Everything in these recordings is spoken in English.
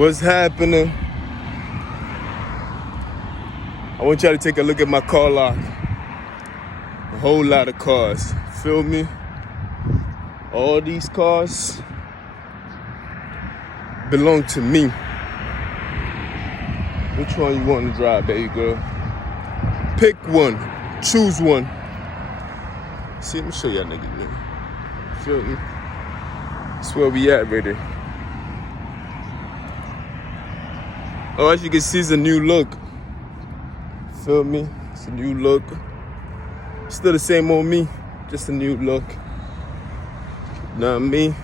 What's happening? I want y'all to take a look at my car lot. A whole lot of cars. Feel me? All these cars belong to me. Which one you want to drive, baby girl? Pick one. Choose one. See, let me show y'all niggas, man. Feel me? That's where we at, ready. Oh, as you can see, it's a new look. Feel me? It's a new look. Still the same old me, just a new look. Know what I mean?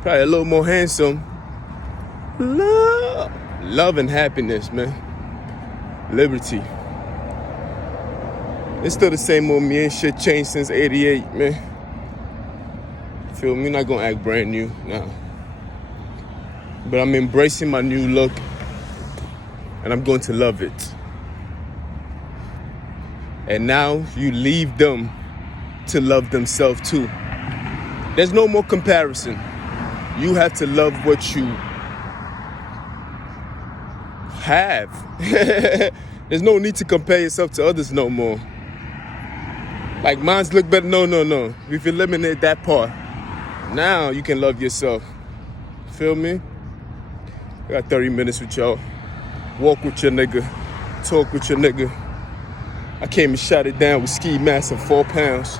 Probably a little more handsome. Love and happiness, man. Liberty. It's still the same old me. Ain't shit changed since '88, man. Feel me? Not gonna act brand new, nah. But I'm embracing my new look, and I'm going to love it. And now you leave them to love themselves too. There's no more comparison. You have to love what you have. There's no need to compare yourself to others no more. Like mine's look better. No. We've eliminated that part. Now you can love yourself. Feel me? I got 30 minutes with y'all. Walk with your nigga. Talk with your nigga. I came and shot it down with ski mask and 4 pounds.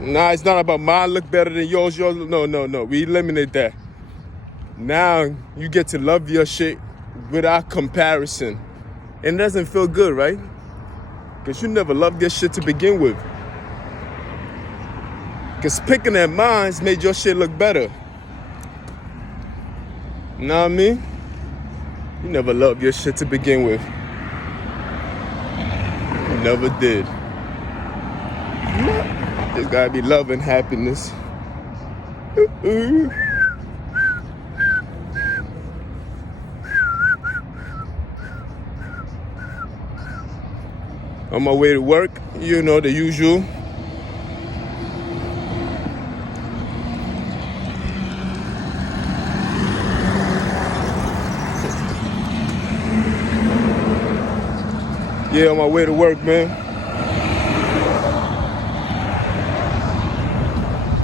Nah, it's not about mine look better than yours. No. We eliminate that. Now you get to love your shit without comparison. And it doesn't feel good, right? Because you never loved your shit to begin with. Because picking at mines made your shit look better. You know what I mean? You never loved your shit to begin with. You never did. There's gotta be love and happiness. On my way to work, you know, the usual. Yeah, on my way to work, man.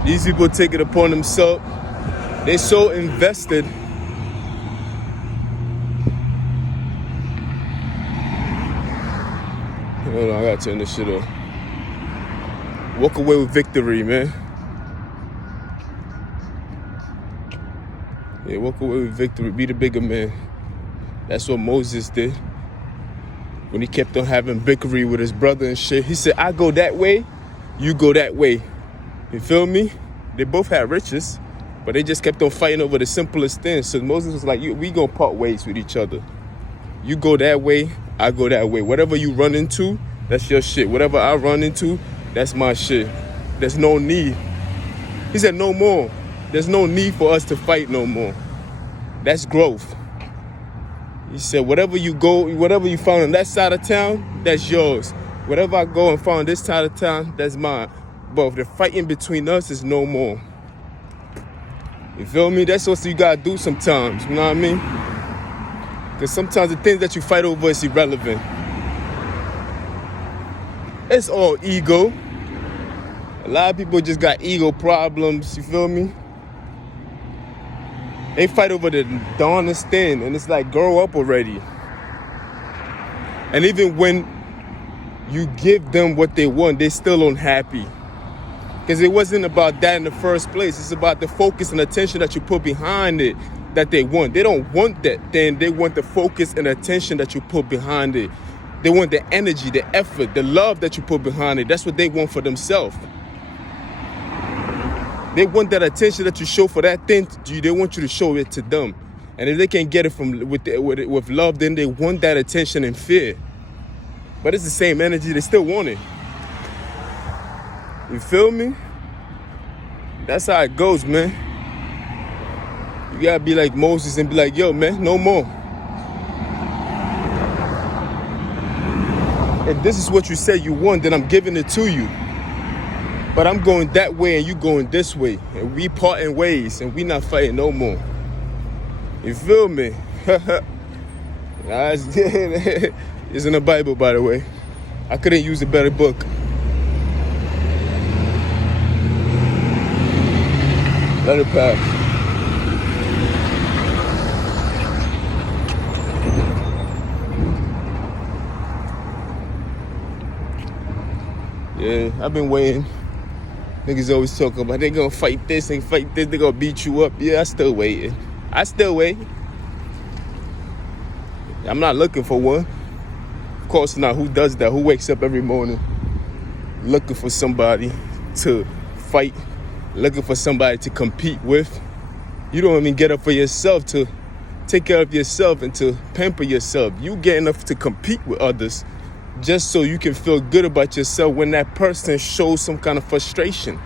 These people take it upon themselves. They're so invested. Hold on, I gotta turn this shit off. Walk away with victory, man. Yeah, walk away with victory. Be the bigger man. That's what Moses did. When he kept on having victory with his brother and shit, he said, I go that way, you go that way. You feel me? They both had riches, but they just kept on fighting over the simplest things. So Moses was like, we gonna part ways with each other. You go that way, I go that way. Whatever you run into, that's your shit. Whatever I run into, that's my shit. There's no need. He said, no more. There's no need for us to fight no more. That's growth. He said, whatever you found on that side of town, that's yours. Whatever I go and find on this side of town, that's mine. But the fighting between us is no more. You feel me? That's what you gotta do sometimes, you know what I mean? Because sometimes the things that you fight over is irrelevant. It's all ego. A lot of people just got ego problems, you feel me? They fight over the darnest thing, and it's like, grow up already. And even when you give them what they want, they're still unhappy. Because it wasn't about that in the first place. It's about the focus and attention that you put behind it that they want. They don't want that thing. They want the focus and attention that you put behind it. They want the energy, the effort, the love that you put behind it. That's what they want for themselves. They want that attention that you show for that thing. They want you to show it to them. And if they can't get it with love, then they want that attention and fear. But it's the same energy. They still want it. You feel me? That's how it goes, man. You gotta be like Moses and be like, yo, man, no more. If this is what you said you want, then I'm giving it to you. But I'm going that way and you going this way. And we parting ways and we not fighting no more. You feel me? It's in the Bible, by the way. I couldn't use a better book. Let it pass. Yeah, I've been waiting. Niggas always talking about they gonna fight this and fight this, they gonna beat you up. Yeah, I still waiting. I still wait. I'm not looking for one. Of course not. Who does that? Who wakes up every morning looking for somebody to fight, looking for somebody to compete with? You don't even get up for yourself to take care of yourself and to pamper yourself. You getting up to compete with others just so you can feel good about yourself when that person shows some kind of frustration.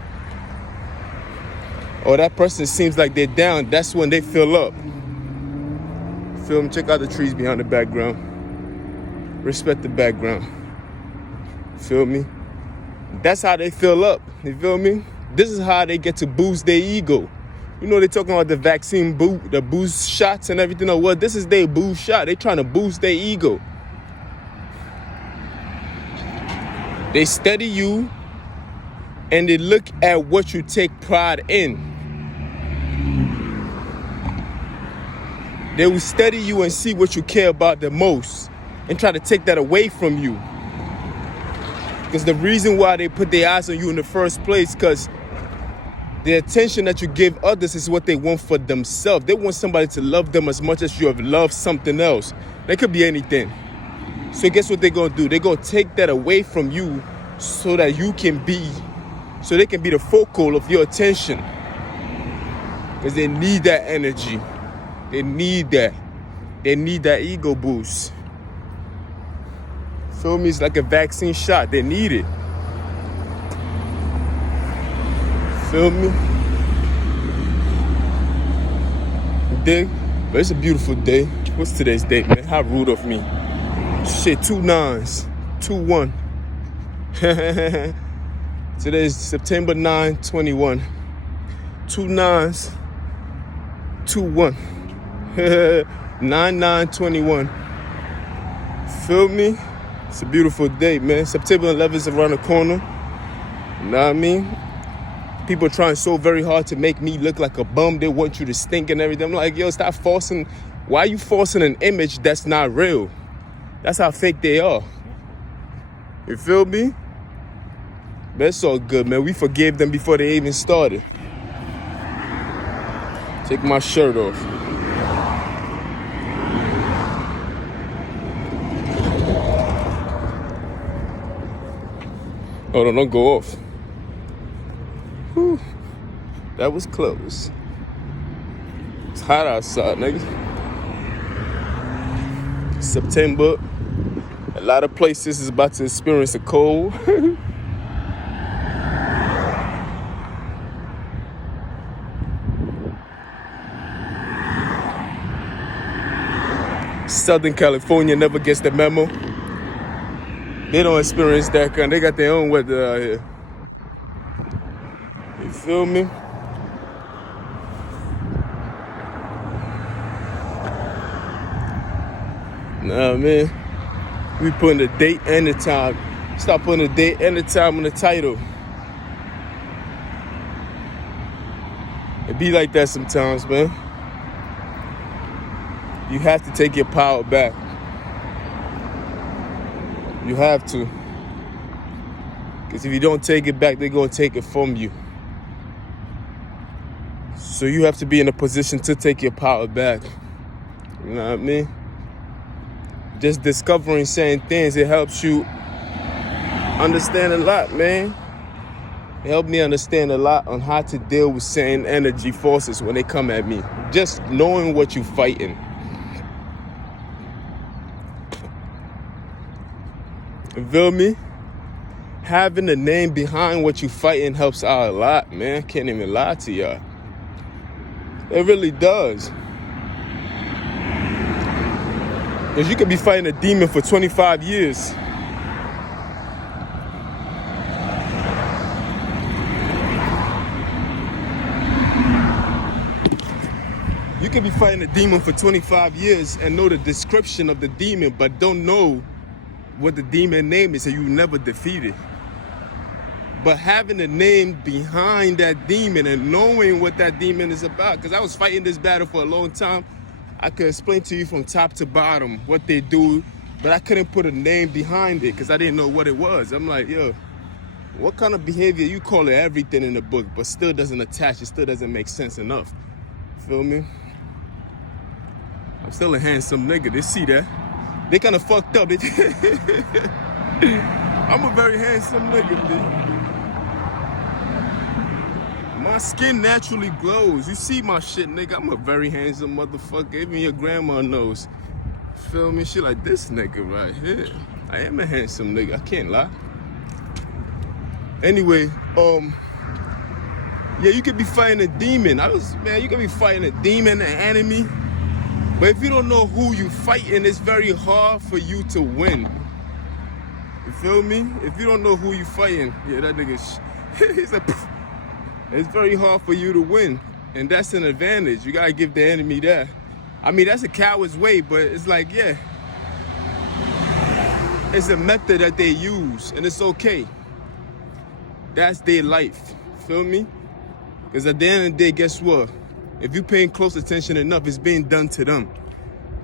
Or that person seems like they're down, that's when they fill up. Feel me? Check out the trees behind the background. Respect the background. Feel me? That's how they fill up. You feel me? This is how they get to boost their ego. You know, they're talking about the vaccine the boost shots and everything. Or what? This is their boost shot. They're trying to boost their ego. They study you and they look at what you take pride in. They will study you and see what you care about the most and try to take that away from you. Because the reason why they put their eyes on you in the first place, because the attention that you give others is what they want for themselves. They want somebody to love them as much as you have loved something else. That could be anything. So guess what they're going to do? They're going to take that away from you so that they can be the focal of your attention. Because they need that energy. They need that. They need that ego boost. Feel me? It's like a vaccine shot. They need it. Feel me? Dig? But it's a beautiful day. What's today's date, man? How rude of me. Shit, 2 9s. 2-1. Today's September 9, 21. 2 9s. 2-1. 9/9/21. Feel me? It's a beautiful day, man. September 11th is around the corner. You know what I mean? People trying so very hard to make me look like a bum. They want you to stink and everything. I'm like, yo, stop forcing. Why are you forcing an image that's not real? That's how fake they are. You feel me? But it's all good, man. We forgave them before they even started. Take my shirt off. Hold on, don't go off. Whew. That was close. It's hot outside, nigga. September. A lot of places is about to experience a cold. Southern California never gets the memo. They don't experience that kind. They got their own weather out here. You feel me? Nah, man. We putting the date and the time. Stop putting the date and the time on the title. It be like that sometimes, man. You have to take your power back. You have to. Because if you don't take it back, they're going to take it from you. So you have to be in a position to take your power back. You know what I mean? Just discovering certain things, it helps you understand a lot, man. It helped me understand a lot on how to deal with certain energy forces when they come at me. Just knowing what you're fighting. You feel me? Having a name behind what you fighting helps out a lot, man. I can't even lie to y'all. It really does. Because you could be fighting a demon for 25 years. could be fighting a demon for 25 years and know the description of the demon, but don't know what the demon name is, and you never defeat it. But having a name behind that demon and knowing what that demon is about, because I was fighting this battle for a long time, I could explain to you from top to bottom what they do, but I couldn't put a name behind it because I didn't know what it was. I'm like, yo, what kind of behavior? You call it everything in the book, but still doesn't attach, it still doesn't make sense enough. Feel me? I'm still a handsome nigga, they see that. They kind of fucked up. I'm a very handsome nigga, dude. My skin naturally glows. You see my shit, nigga. I'm a very handsome motherfucker. Even your grandma knows. Feel me? She like, this nigga right here. I am a handsome nigga. I can't lie. Anyway, yeah, you could be fighting a demon. You could be fighting a demon, an enemy. But if you don't know who you fighting, it's very hard for you to win. You feel me? If you don't know who you fighting, yeah, that nigga, he's like, it's very hard for you to win. And that's an advantage. You gotta give the enemy that. I mean, that's a coward's way, but it's like, yeah. It's a method that they use, and it's okay. That's their life. Feel me? Because at the end of the day, guess what? If you're paying close attention enough, it's being done to them.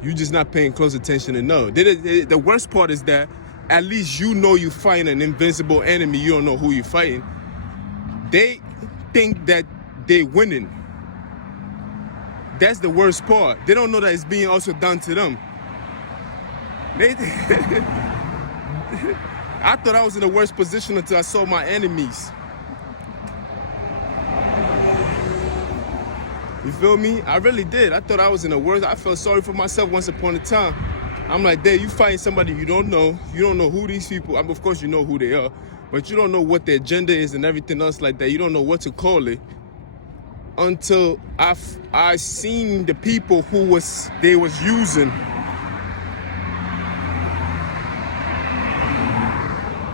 You're just not paying close attention enough. The worst part is that at least you know you're fighting an invincible enemy. You don't know who you're fighting. They think that they're winning. That's the worst part. They don't know that it's being also done to them. I thought I was in the worst position until I saw my enemies. You feel me? I really did. I thought I was in the worst. I felt sorry for myself once upon a time. I'm like, Dave, you fighting somebody you don't know. You don't know who these people are. Of course, you know who they are. But you don't know what their agenda is and everything else like that. You don't know what to call it until I seen the people who they was using.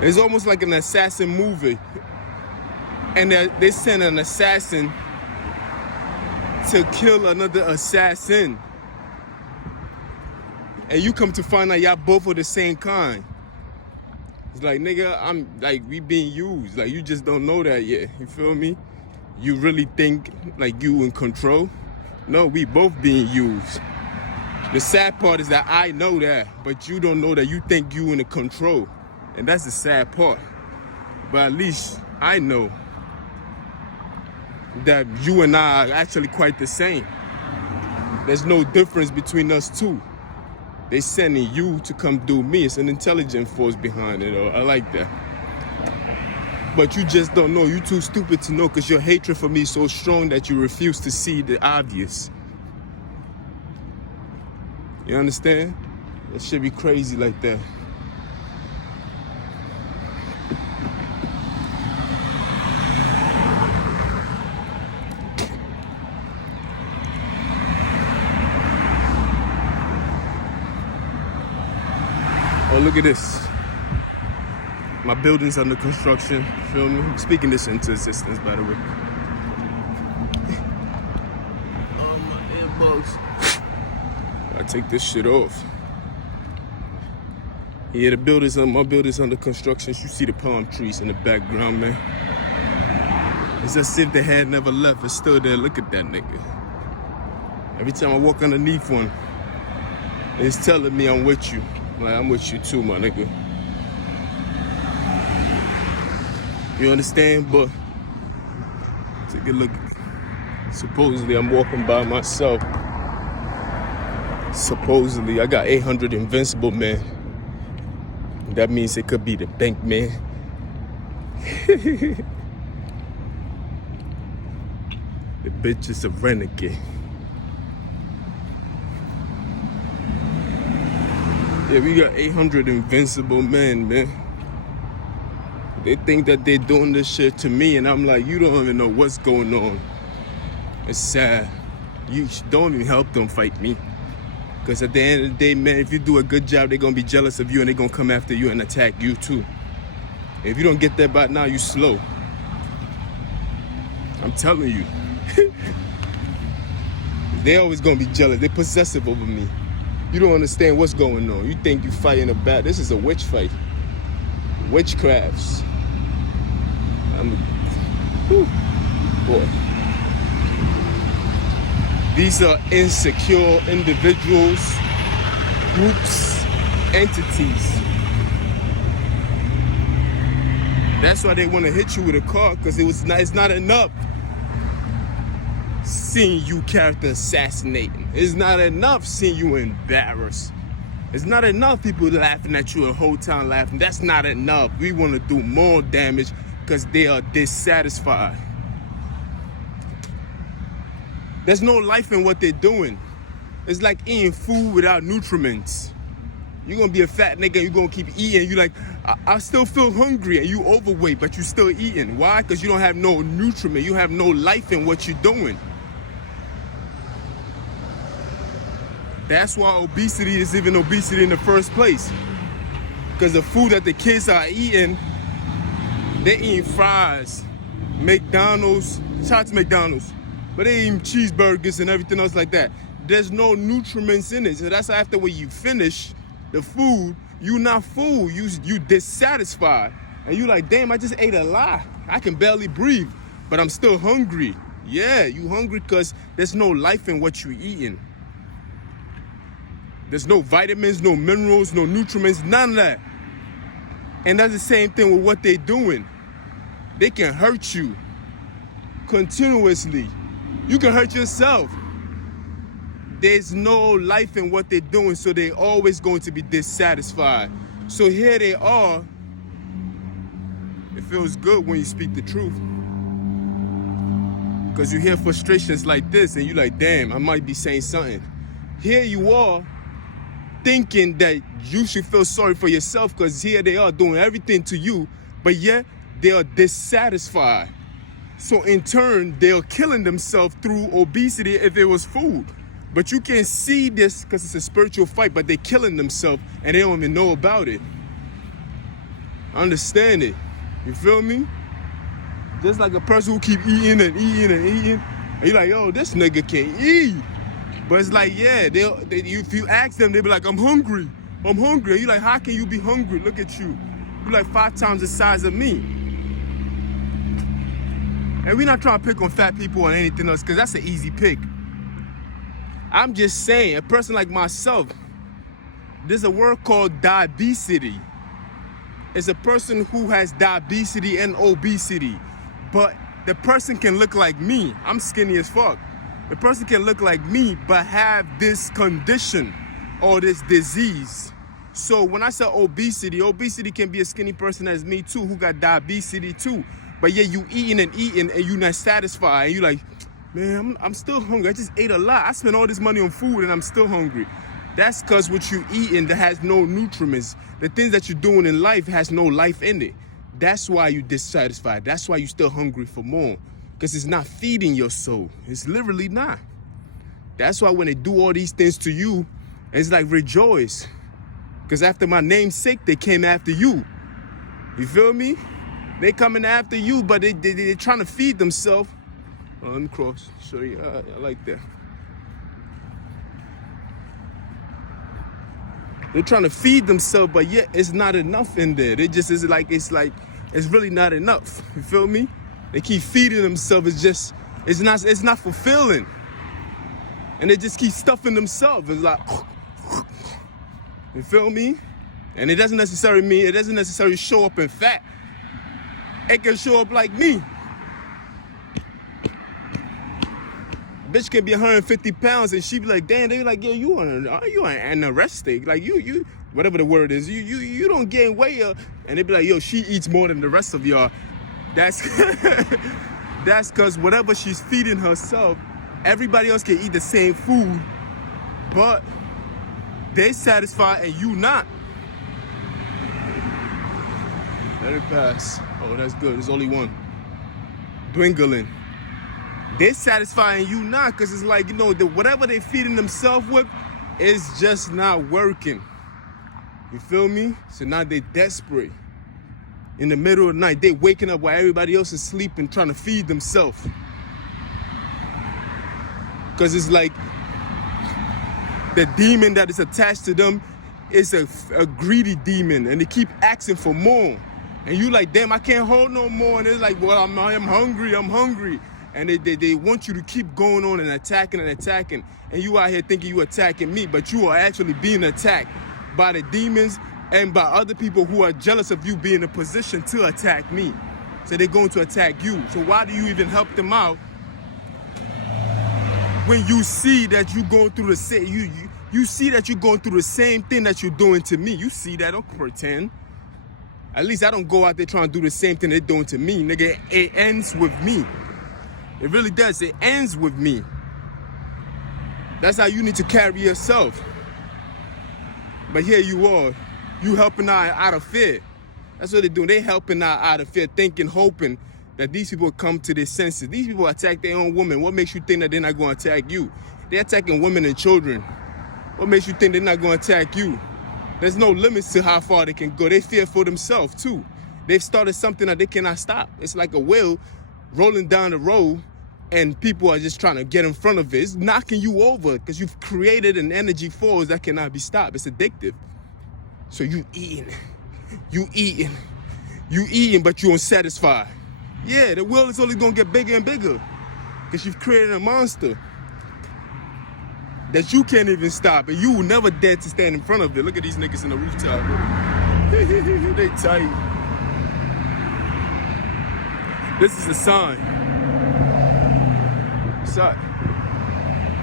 It's almost like an assassin movie. And they send an assassin to kill another assassin. And you come to find out y'all both are the same kind. It's like, nigga, we being used. Like, you just don't know that yet. You feel me? You really think like you in control? No, we both being used. The sad part is that I know that, but you don't know that. You think you in the control. And that's the sad part. But at least I know that you and I are actually quite the same. There's no difference between us two. They sending you to come do me. It's an intelligent force behind it. I like that. But you just don't know. You too stupid to know because your hatred for me is so strong that you refuse to see the obvious. You understand? That should be crazy like that. Oh, look at this. My building's under construction. Feel me? I'm speaking this into existence, by the way. Oh, my earbuds. I take this shit off. Yeah, my building's under construction. You see the palm trees in the background, man. It's as if the head never left. It's still there. Look at that nigga. Every time I walk underneath one, it's telling me I'm with you. Like, I'm with you too, my nigga. You understand? But take a look. Supposedly, I'm walking by myself. Supposedly, I got 800 invincible men. That means it could be the bank man. The bitch is a renegade. Yeah, we got 800 invincible men, man. They think that they're doing this shit to me, and I'm like, you don't even know what's going on. It's sad. You don't even help them fight me. Because at the end of the day, man, if you do a good job, they're going to be jealous of you, and they're going to come after you and attack you, too. If you don't get that by now, you slow. I'm telling you. They always gonna be jealous. They possessive over me. You don't understand what's going on. You think you fighting a battle. This is a witch fight. Witchcrafts. Boy. These are insecure individuals, groups, entities. That's why they want to hit you with a car, because it's not enough seeing you character assassinating. It's not enough seeing you embarrassed. It's not enough people laughing at you, the whole time laughing. That's not enough. We want to do more damage because they are dissatisfied. There's no life in what they're doing. It's like eating food without nutriments. You're going to be a fat nigga, you're going to keep eating. You're like, I still feel hungry, and you overweight, but you still eating. Why? Because you don't have no nutriment. You have no life in what you're doing. That's why obesity is even obesity in the first place. Because the food that the kids are eating, they eating fries, McDonald's, shout out to McDonald's, but they eating cheeseburgers and everything else like that. There's no nutriments in it. So that's after when you finish the food, you not full, you dissatisfied. And you like, damn, I just ate a lot. I can barely breathe, but I'm still hungry. Yeah, you hungry because there's no life in what you're eating. There's no vitamins, no minerals, no nutriments, none of that. And that's the same thing with what they're doing. They can hurt you continuously. You can hurt yourself. There's no life in what they're doing, so they're always going to be dissatisfied. So here they are. It feels good when you speak the truth, because you hear frustrations like this and you're like, damn, I might be saying something. Here you are thinking that you should feel sorry for yourself, because here they are doing everything to you, but yet they are dissatisfied. So in turn, they are killing themselves through obesity if it was food. But you can't see this because it's a spiritual fight, but they're killing themselves and they don't even know about it. Understand it. You feel me? Just like a person who keep eating and eating and eating, and you're like, yo, this nigga can't eat. But it's like, yeah, if you ask them, they'll be like, I'm hungry. I'm hungry. And you're like, how can you be hungry? Look at you. You're like 5 times the size of me. And we're not trying to pick on fat people or anything else, because that's an easy pick. I'm just saying, a person like myself, there's a word called diabesity. It's a person who has diabesity and obesity. But the person can look like me. I'm skinny as fuck. The person can look like me, but have this condition or this disease. So when I say obesity, obesity can be a skinny person as me too, who got diabesity too. But yeah, you eating and you not satisfied. And you like, man, I'm still hungry. I just ate a lot. I spent all this money on food and I'm still hungry. That's because what you eating that has no nutriments. The things that you're doing in life has no life in it. That's why you're dissatisfied. That's why you're still hungry for more. Because it's not feeding your soul. It's literally not. That's why when they do all these things to you, it's like rejoice. Because after my name's sake, they came after you. You feel me? They coming after you, but they're trying to feed themselves. Let me cross. Show you. I like that. They're trying to feed themselves, but yet it's not enough in there. It just is like it's really not enough. You feel me? They keep feeding themselves. It's not fulfilling, and they just keep stuffing themselves. It's like, you feel me? And it doesn't necessarily show up in fat. It can show up like me. Bitch can be 150 pounds and she be like, damn, they be like, yeah, you anorexic. Like you, whatever the word is, you don't gain weight. And they be like, yo, she eats more than the rest of y'all. That's because whatever she's feeding herself, everybody else can eat the same food, but they satisfied and you not. Let it pass. Oh, that's good. There's only one. Dwindling. They're satisfying you not, because it's like, you know, whatever they're feeding themselves with is just not working. You feel me? So now they're desperate. In the middle of the night, they're waking up while everybody else is sleeping, trying to feed themselves. Because it's like the demon that is attached to them is a greedy demon, and they keep asking for more. And you like, damn, I can't hold no more. And it's like, well, I'm hungry, I'm hungry. And they want you to keep going on and attacking. And you out here thinking you attacking me, but you are actually being attacked by the demons and by other people who are jealous of you being in a position to attack me. So they're going to attack you. So why do you even help them out when you see that you're going through the same, you see that you're going through the same thing that you're doing to me? You see that, don't pretend. At least I don't go out there trying to do the same thing they're doing to me, nigga. It ends with me. It really does. It ends with me. That's how you need to carry yourself. But here you are, you helping out of fear. That's what they're doing. They helping out of fear, thinking, hoping that these people come to their senses. These people attack their own women. What makes you think that they're not going to attack you? They're attacking women and children. What makes you think they're not going to attack you? There's no limits to how far they can go. They fear for themselves too. They've started something that they cannot stop. It's like a wheel rolling down the road and people are just trying to get in front of it. It's knocking you over because you've created an energy force that cannot be stopped. It's addictive. So you eating, but you unsatisfied. Yeah, the wheel is only gonna get bigger and bigger because you've created a monster that you can't even stop, and you will never dare to stand in front of it. Look at these niggas in the rooftop. They tight. This is a sign.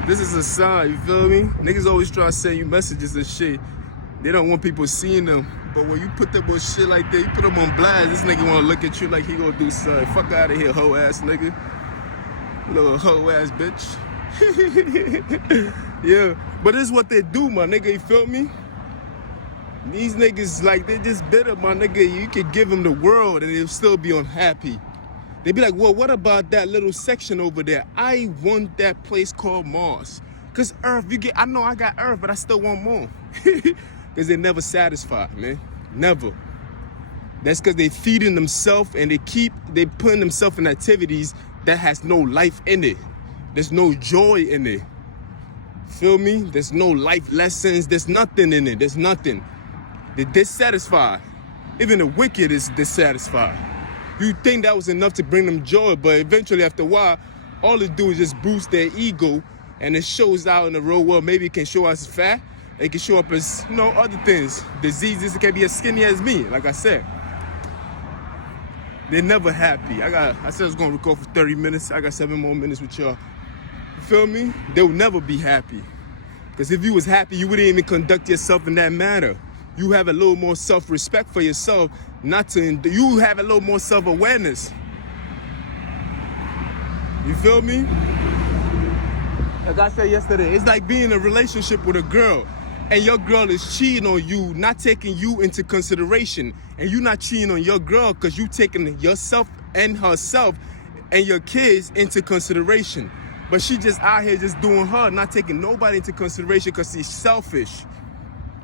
This is a sign, you feel me? Niggas always try to send you messages and shit. They don't want people seeing them. But when you put them on shit like that, you put them on blast, this nigga wanna look at you like he gonna do something. Fuck out of here, hoe ass nigga. Little hoe ass bitch. Yeah, but this is what they do, my nigga, you feel me? These niggas, like, they just bitter, my nigga. You could give them the world and they'll still be unhappy. They be like, well, what about that little section over there? I want that place called Mars. Cause Earth, I know I got Earth, but I still want more. Cause they're never satisfied, man, never. That's cause they feeding themselves and they putting themselves in activities that has no life in it. There's no joy in it. Feel me? There's no life lessons. There's nothing in it. There's nothing. They're dissatisfied. Even the wicked is dissatisfied. You think that was enough to bring them joy, but eventually after a while, all it do is just boost their ego, and it shows out in the real world. Maybe it can show us as fat. It can show up as, other things. Diseases. It can be as skinny as me, like I said. They're never happy. I said I was gonna record for 30 minutes. I got 7 more minutes with y'all. You feel me? They will never be happy. Because if you was happy, you wouldn't even conduct yourself in that manner. You have a little more self-respect for yourself, you have a little more self-awareness. You feel me? Like I said yesterday, it's like being in a relationship with a girl and your girl is cheating on you, not taking you into consideration. And you not cheating on your girl because you taking yourself and herself and your kids into consideration. But she just out here just doing her, not taking nobody into consideration because she's selfish.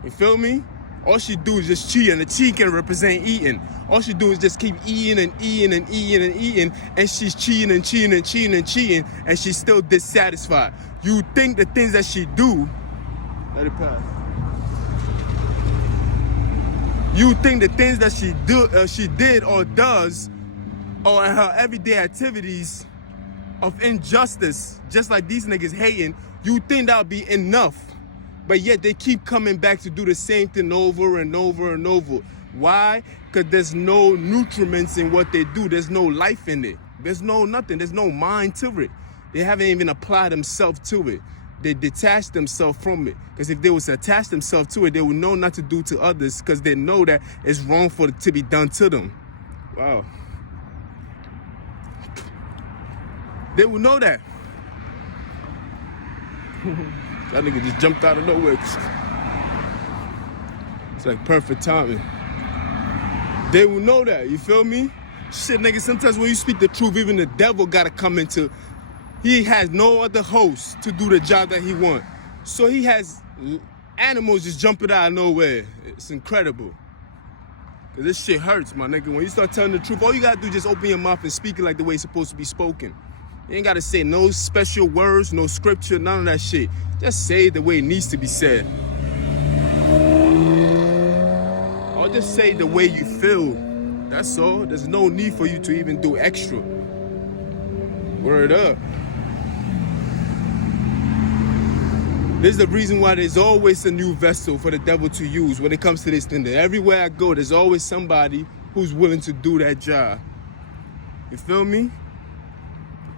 You feel me? All she do is just cheat, and the cheat can represent eating. All she do is just keep eating and eating and eating and eating, and she's cheating and cheating and cheating and cheating, and she's still dissatisfied. You think the things that she do, let it pass. You think the things that she did or does, or in her everyday activities of injustice, just like these niggas hating, you think that'll be enough. But yet they keep coming back to do the same thing over and over and over. Why? Because there's no nutriments in what they do. There's no life in it. There's no nothing. There's no mind to it. They haven't even applied themselves to it. They detach themselves from it. Because if they was to attach themselves to it, they would know not to do to others because they know that it's wrong for it to be done to them. Wow. They would know that. That nigga just jumped out of nowhere. It's like perfect timing. They will know that, you feel me? Shit, nigga, sometimes when you speak the truth, even the devil gotta come into. He has no other host to do the job that he want. So he has animals just jumping out of nowhere. It's incredible. Cause this shit hurts, my nigga. When you start telling the truth, all you gotta do is just open your mouth and speak it like the way it's supposed to be spoken. You ain't gotta say no special words, no scripture, none of that shit. Just say it the way it needs to be said. Or just say it the way you feel. That's all. There's no need for you to even do extra. Word up. This is the reason why there's always a new vessel for the devil to use when it comes to this thing. Everywhere I go, there's always somebody who's willing to do that job. You feel me?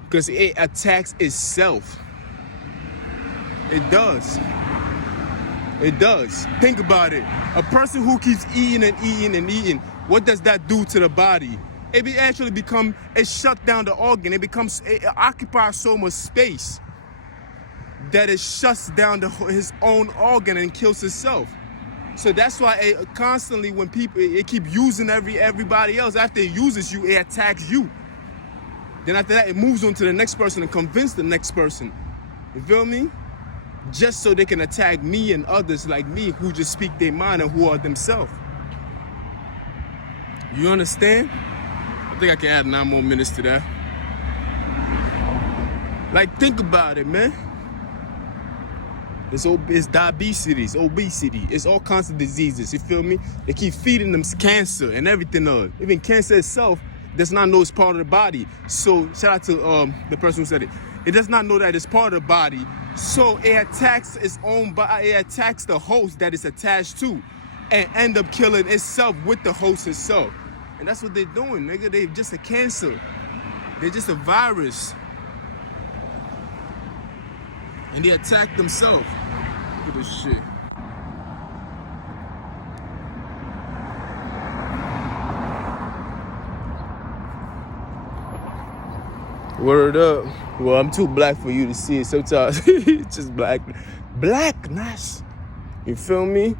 Because it attacks itself. It does. It does. Think about it. A person who keeps eating and eating and eating, what does that do to the body? It shut down the organ. It occupies so much space that it shuts down his own organ and kills itself. So that's why constantly when it keep using everybody else, after it uses you, it attacks you. Then after that, it moves on to the next person and convince the next person. You feel me? Just so they can attack me and others like me who just speak their mind and who are themselves. You understand? I think I can add 9 more minutes to that. Like, think about it, man. It's diabetes, obesity. It's all kinds of diseases, you feel me? They keep feeding them cancer and everything else. Even cancer itself does not know it's part of the body. So shout out to the person who said it. It does not know that it's part of the body. So it attacks its own body. It attacks the host that it's attached to and end up killing itself with the host itself. And that's what they're doing, nigga. They're just a cancer. They're just a virus. And they attack themselves. Look at this shit. Word up. Well, I'm too black for you to see it sometimes. It's just blackness. You feel me?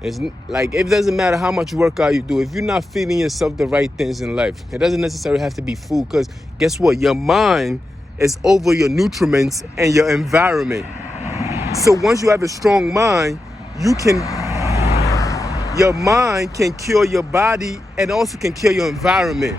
It's like, it doesn't matter how much workout you do. If you're not feeding yourself the right things in life, it doesn't necessarily have to be food, because guess what? Your mind is over your nutriments and your environment. So once you have a strong mind, your mind can cure your body and also can cure your environment.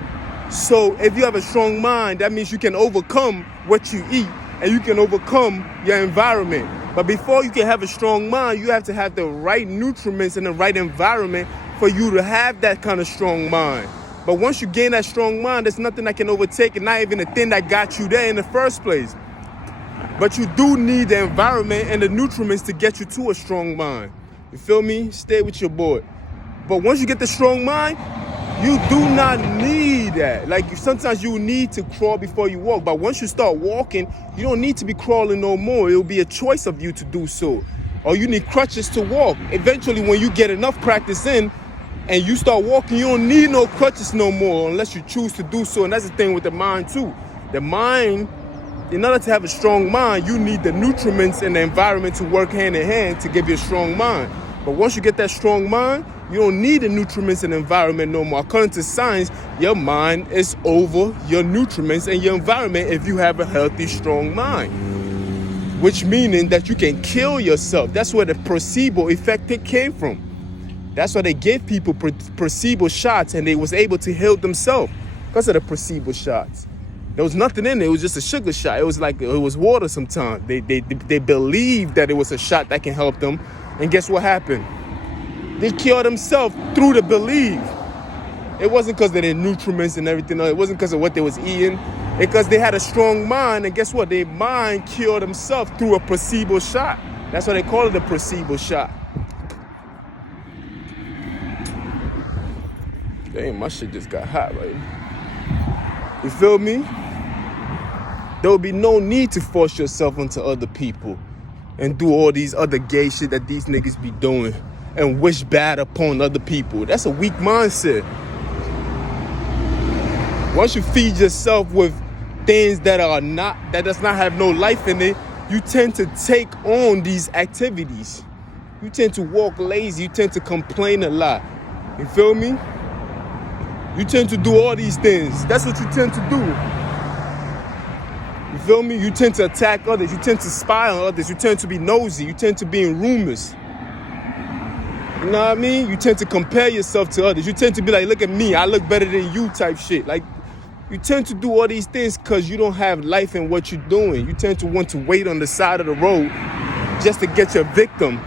So if you have a strong mind, that means you can overcome what you eat and you can overcome your environment. But before you can have a strong mind, you have to have the right nutriments and the right environment for you to have that kind of strong mind. But once you gain that strong mind, there's nothing that can overtake it, not even the thing that got you there in the first place. But you do need the environment and the nutriments to get you to a strong mind. You feel me? Stay with your boy. But once you get the strong mind, you do not need that. Like, sometimes you need to crawl before you walk. But once you start walking, you don't need to be crawling no more. It will be a choice of you to do so. Or you need crutches to walk. Eventually, when you get enough practice in and you start walking, you don't need no crutches no more unless you choose to do so. And that's the thing with the mind too. The mind, in order to have a strong mind, you need the nutriments and the environment to work hand in hand to give you a strong mind. But once you get that strong mind, you don't need the nutriments and environment no more. According to science, your mind is over your nutriments and your environment if you have a healthy, strong mind. Which meaning that you can kill yourself. That's where the placebo effect came from. That's why they gave people placebo shots and they was able to heal themselves because of the placebo shots. There was nothing in it. It was just a sugar shot. It was like it was water sometimes. They believed that it was a shot that can help them. And guess what happened? They killed themselves through the belief. It wasn't because of their nutriments and everything else. It wasn't because of what they was eating. Because they had a strong mind. And guess what? Their mind killed themselves through a placebo shot. That's why they call it a placebo shot. Damn, my shit just got hot right now. You feel me? There will be no need to force yourself onto other people and do all these other gay shit that these niggas be doing and wish bad upon other people. That's a weak mindset. Once you feed yourself with things that does not have no life in it, you tend to take on these activities. You tend to walk lazy. You tend to complain a lot. You feel me? You tend to do all these things. That's what you tend to do. You feel me? You tend to attack others. You tend to spy on others. You tend to be nosy. You tend to be in rumors. You know what I mean? You tend to compare yourself to others. You tend to be like, look at me, I look better than you type shit. Like, You tend to do all these things because you don't have life in what you're doing. You tend to want to wait on the side of the road just to get your victim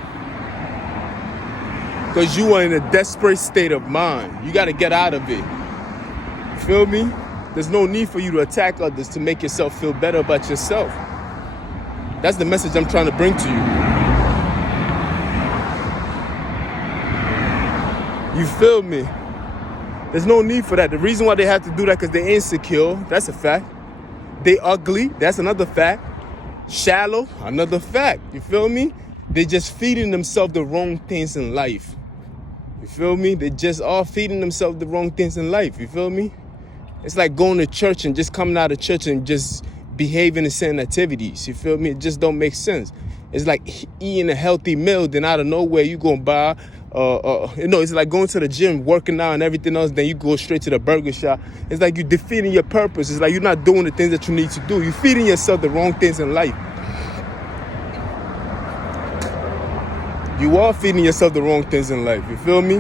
because you are in a desperate state of mind. You got to get out of it. You feel me? There's no need for you to attack others to make yourself feel better about yourself. That's the message I'm trying to bring to you. You feel me? There's no need for that. The reason why they have to do that because they're insecure. That's a fact. They ugly. That's another fact. Shallow. Another fact. You feel me? They just feeding themselves the wrong things in life. You feel me? They just all feeding themselves the wrong things in life. You feel me? It's like going to church and just coming out of church and just behaving in certain activities. You feel me? It just don't make sense. It's like eating a healthy meal, then out of nowhere you gonna buy it's like going to the gym, working out and everything else, then you go straight to the burger shop. It's like you're defeating your purpose. It's like you're not doing the things that you need to do. You're feeding yourself the wrong things in life. You are feeding yourself the wrong things in life. You feel me?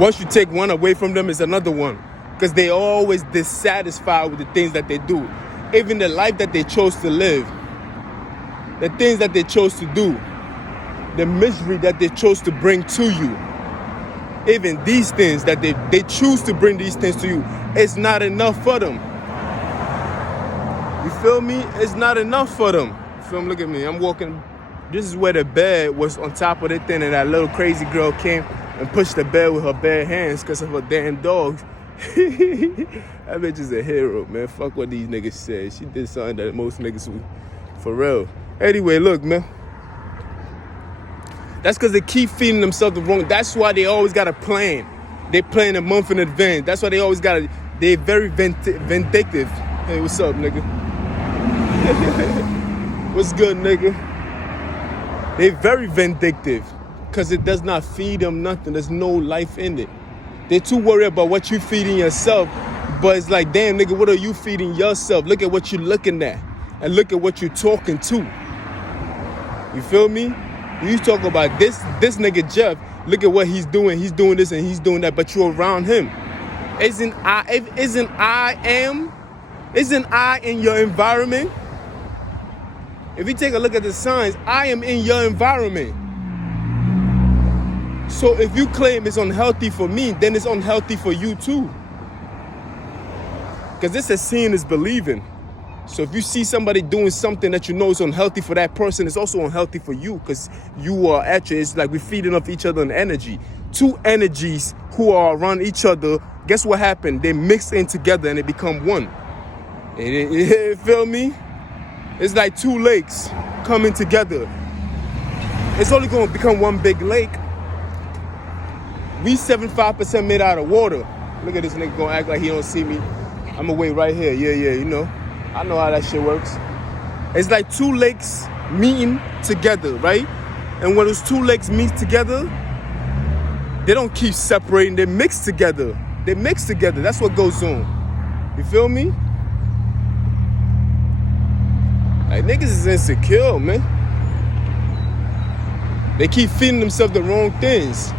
Once you take one away from them, it's another one. Because they always dissatisfied with the things that they do. Even the life that they chose to live. The things that they chose to do. The misery that they chose to bring to you. Even these things that they choose to bring these things to you. It's not enough for them. You feel me? It's not enough for them. You feel me? Look at me. I'm walking. This is where the bed was on top of the thing, and that little crazy girl came and pushed the bed with her bare hands because of her damn dog. That bitch is a hero, man. Fuck what these niggas said. She did something that most niggas would. For real. Anyway, look, man. That's because they keep feeding themselves the wrong. That's why they always got a plan. They plan a month in advance. That's why they always got they're very vindictive. Hey, what's up, nigga? What's good, nigga? They're very vindictive because it does not feed them nothing. There's no life in it. They're too worried about what you're feeding yourself. But it's like, damn, nigga, what are you feeding yourself? Look at what you're looking at. And look at what you're talking to. You feel me? You talk about this nigga Jeff, look at what he's doing. He's doing this and he's doing that, but you're around him. Isn't I in your environment? If you take a look at the signs, I am in your environment. So if you claim it's unhealthy for me, then it's unhealthy for you too. Because this is seeing is believing. So if you see somebody doing something that you know is unhealthy for that person, it's also unhealthy for you because you are actually, it's like we're feeding off each other in energy. Two energies who are around each other, guess what happened? They mix in together and they become one. You feel me? It's like two lakes coming together. It's only going to become one big lake. We 75% made out of water. Look at this nigga going to act like he don't see me. I'm going to wait right here. Yeah, you know. I know how that shit works. It's like two lakes meeting together, right? And when those two lakes meet together, they don't keep separating. They mix together. That's what goes on. You feel me? Like, niggas is insecure, man. They keep feeding themselves the wrong things.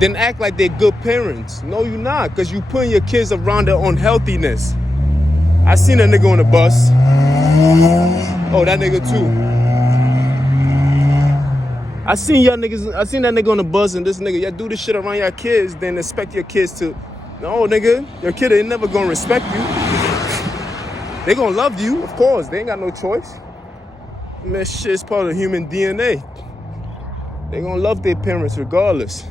Then act like they're good parents. No, you're not, because you putting your kids around their unhealthiness. I seen that nigga on the bus. Oh, that nigga too. I seen that nigga on the bus, and this nigga, y'all do this shit around your kids, then expect your kids to. No, nigga, your kid ain't never gonna respect you. They gonna love you, of course. They ain't got no choice. And that shit's part of human DNA. They gonna love their parents regardless.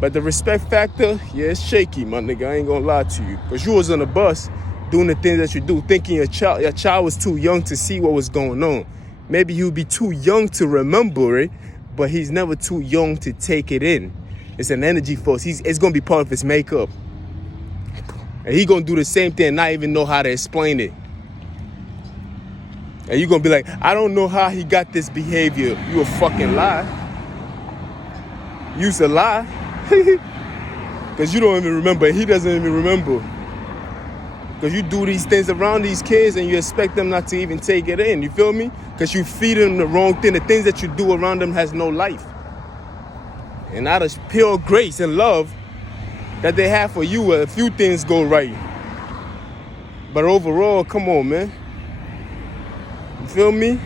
But the respect factor, yeah, it's shaky, my nigga. I ain't gonna lie to you. Because you was on the bus doing the things that you do, thinking your child was too young to see what was going on. Maybe he would be too young to remember it, but he's never too young to take it in. It's an energy force. It's going to be part of his makeup. And he going to do the same thing and not even know how to explain it. And you're going to be like, I don't know how he got this behavior. You a fucking lie. You's a lie. Because you don't even remember. He doesn't even remember. Because you do these things around these kids and you expect them not to even take it in. You feel me? Because you feed them the wrong thing. The things that you do around them has no life. And out of pure grace and love, that they have for you a few things go right. But overall, come on, man. You feel me?